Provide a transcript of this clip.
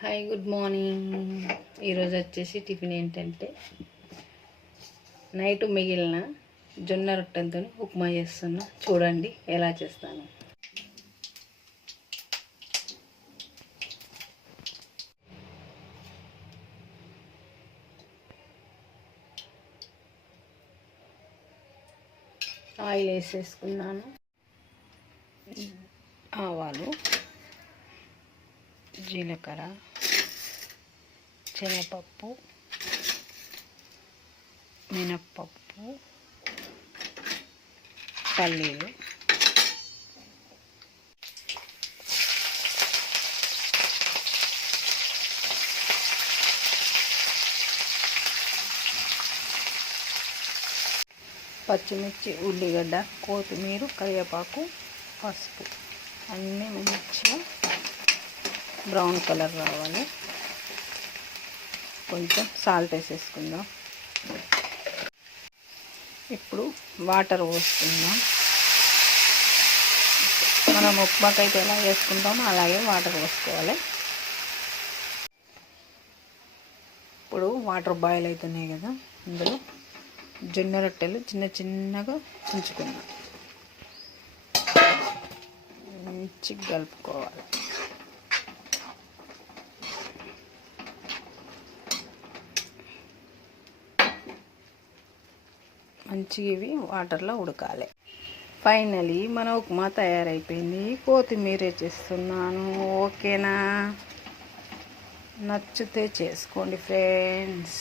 Hi, good morning. ఈరోజు వచ్చేసి tiffin ఏంటంటే నైట్ మిగిలిన జొన్న రొట్టెలతో ఉప్మా చేస్తున్నా. చూడండి ఎలా చేస్తాను. ఆయిల్ వేసేసుకున్నాను. ఆవాలు, జీలకర్ర, శనగపప్పు, మినప్పప్పు, పల్లీలు, పచ్చిమిర్చి, ఉల్లిగడ్డ, కొత్తిమీర, కరివేపాకు, పసుపు అన్నీ మంచిగా బ్రౌన్ కలర్ రావాలి. కొంచెం సాల్ట్ వేసేసుకుందాం. ఇప్పుడు వాటర్ పోసుకుందాం. మనం ఉప్మాకైతే ఎలా వేసుకుంటామో అలాగే వాటర్ పోసుకోవాలి. ఇప్పుడు వాటర్ బాయిల్ అవుతున్నాయి కదా, ఇందులో జొన్న రొట్టెలు చిన్న చిన్నగా ఉంచుకుందాం. మంచిగా కలుపుకోవాలి. మంచిగా ఇవి వాటర్లో ఉడకాలి. ఫైనలీ మన ఉప్మా తయారైపోయింది. కొత్తిమీర చేస్తున్నాను. ఓకేనా? నచ్చితే చేసుకోండి ఫ్రెండ్స్.